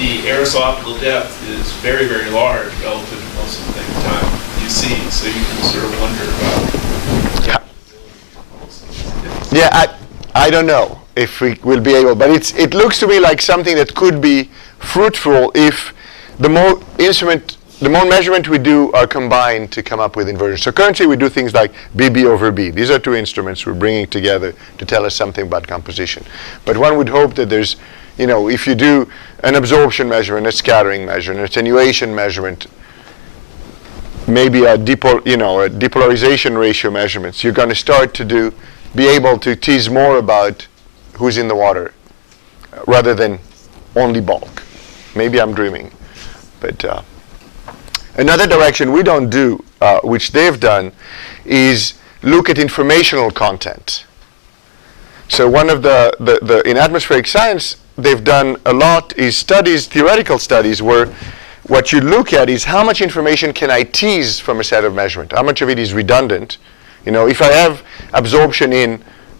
the aerosol optical depth is very, very large relative to most of the time you see. So you can sort of wonder about. Yeah, I don't know if we will be able, but it looks to me like something that could be fruitful if the more measurement we do are combined to come up with inversion. So currently we do things like BB over B. These are two instruments we're bringing together to tell us something about composition. But one would hope that there's, if you do an absorption measurement, a scattering measurement, an attenuation measurement, maybe a depolarization ratio measurements, you're going to start to be able to tease more about who's in the water rather than only bulk. Maybe I'm dreaming. But another direction we don't do, which they've done, is look at informational content. So one of the in atmospheric science, they've done a lot is studies, theoretical studies, where what you look at is how much information can I tease from a set of measurement? How much of it is redundant? If I have absorption in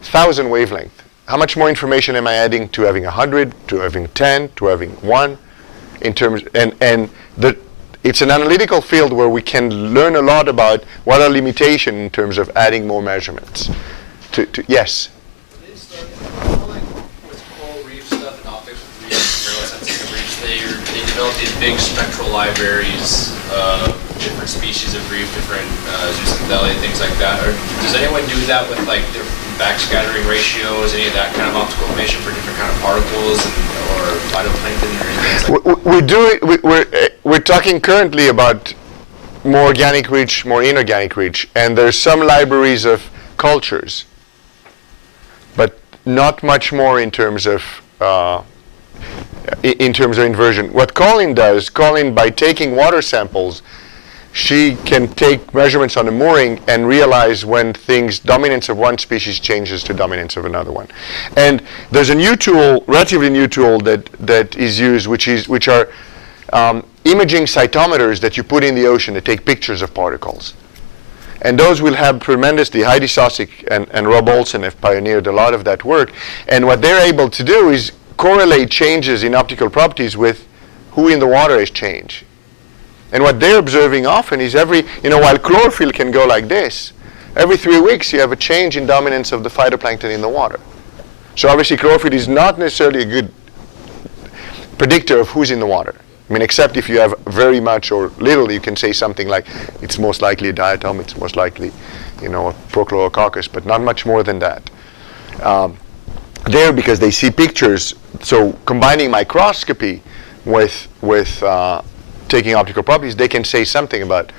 1,000 wavelength, how much more information am I adding to having 100, to having 10, to having 1? It's an analytical field where we can learn a lot about what are limitations in terms of adding more measurements. Yes? They started like with coral reef stuff and optics with reefs, sensitive reefs. They developed these big spectral libraries of different species of reef, different zooxanthellae, things like that. Or does anyone do that with like their backscattering ratios, any of that kind of optical information for different kind of particles or phytoplankton or anything like that? We do it. We're talking currently about more organic reach, more inorganic reach, and there's some libraries of cultures, but not much more in terms of inversion. What Colin does, by taking water samples, she can take measurements on a mooring and realize when dominance of one species changes to dominance of another one. And there's a new tool, relatively new tool that is used, which are imaging cytometers that you put in the ocean to take pictures of particles. And those will have tremendously, Heidi Sosik and Rob Olsen have pioneered a lot of that work. And what they're able to do is correlate changes in optical properties with who in the water has changed. And what they're observing often is while chlorophyll can go like this, every 3 weeks you have a change in dominance of the phytoplankton in the water. So obviously chlorophyll is not necessarily a good predictor of who's in the water. I mean, except if you have very much or little, you can say something like it's most likely a diatom, it's most likely, a Prochlorococcus, but not much more than that. There, because they see pictures, so combining microscopy with taking optical properties, they can say something about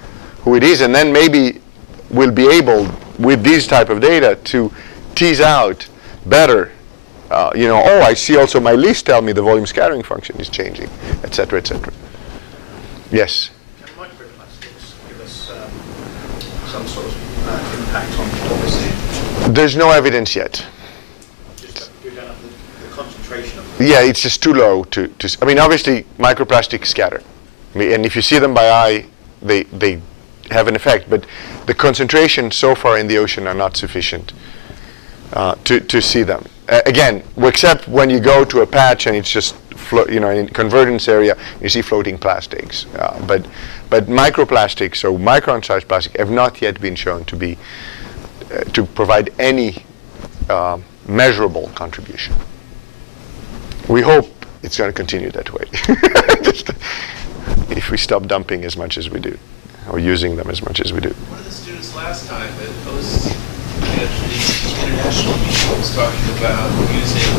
who it is, and then maybe we'll be able, with these type of data, to tease out better, I see also my list tell me the volume scattering function is changing, et cetera, et cetera. Yes? Can microplastics give us some sort of impact on what we're seeing? There's no evidence yet. We don't have the concentration of Yeah, it's just too low to obviously microplastics scatter. And if you see them by eye, they have an effect, but the concentration so far in the ocean are not sufficient to see them. Again, except when you go to a patch and it's just in convergence area, you see floating plastics. But microplastics, so micron-sized plastic, have not yet been shown to provide any measurable contribution. We hope it's going to continue that way. If we stop dumping as much as we do, or using them as much as we do. One of the students last time at the international meeting was talking about using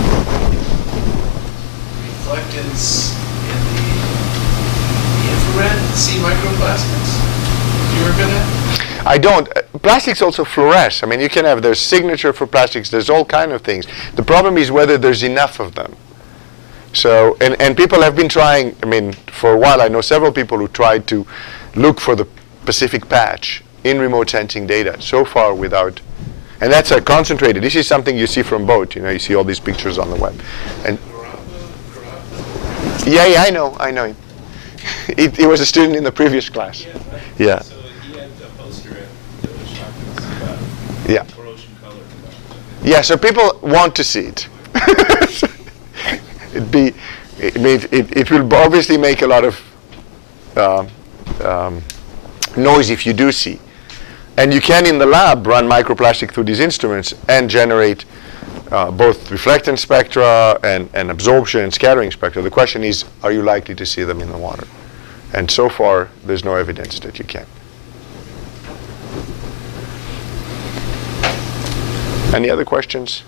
reflectance in the infrared to see microplastics. Do you remember that? I don't. Plastics also fluoresce. You can have there's signature for plastics. There's all kind of things. The problem is whether there's enough of them. So, and people have been trying, for a while I know several people who tried to look for the Pacific patch in remote sensing data, so far without, and that's a concentrated, this is something you see from boat, you see all these pictures on the web. And yeah, I know him. He was a student in the previous class. Yeah. So he had a poster at the shop about Yeah. corrosion color. Yeah, so people want to see it. It'd be, it will obviously make a lot of noise if you do see. And you can, in the lab, run microplastic through these instruments and generate both reflectance spectra and absorption and scattering spectra. The question is, are you likely to see them in the water? And so far, there's no evidence that you can. Any other questions?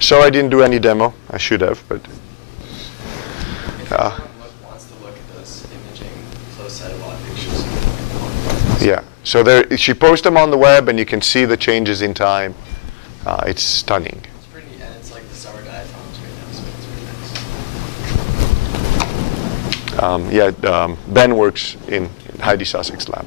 So I didn't do any demo. I should have, but. If anyone wants to look at those imaging flow satellite pictures. Yeah. So there, she posts them on the web, and you can see the changes in time. It's stunning. It's pretty neat, and it's like the summer diatoms right now, so it's pretty nice. Ben works in Heidi Sussex lab.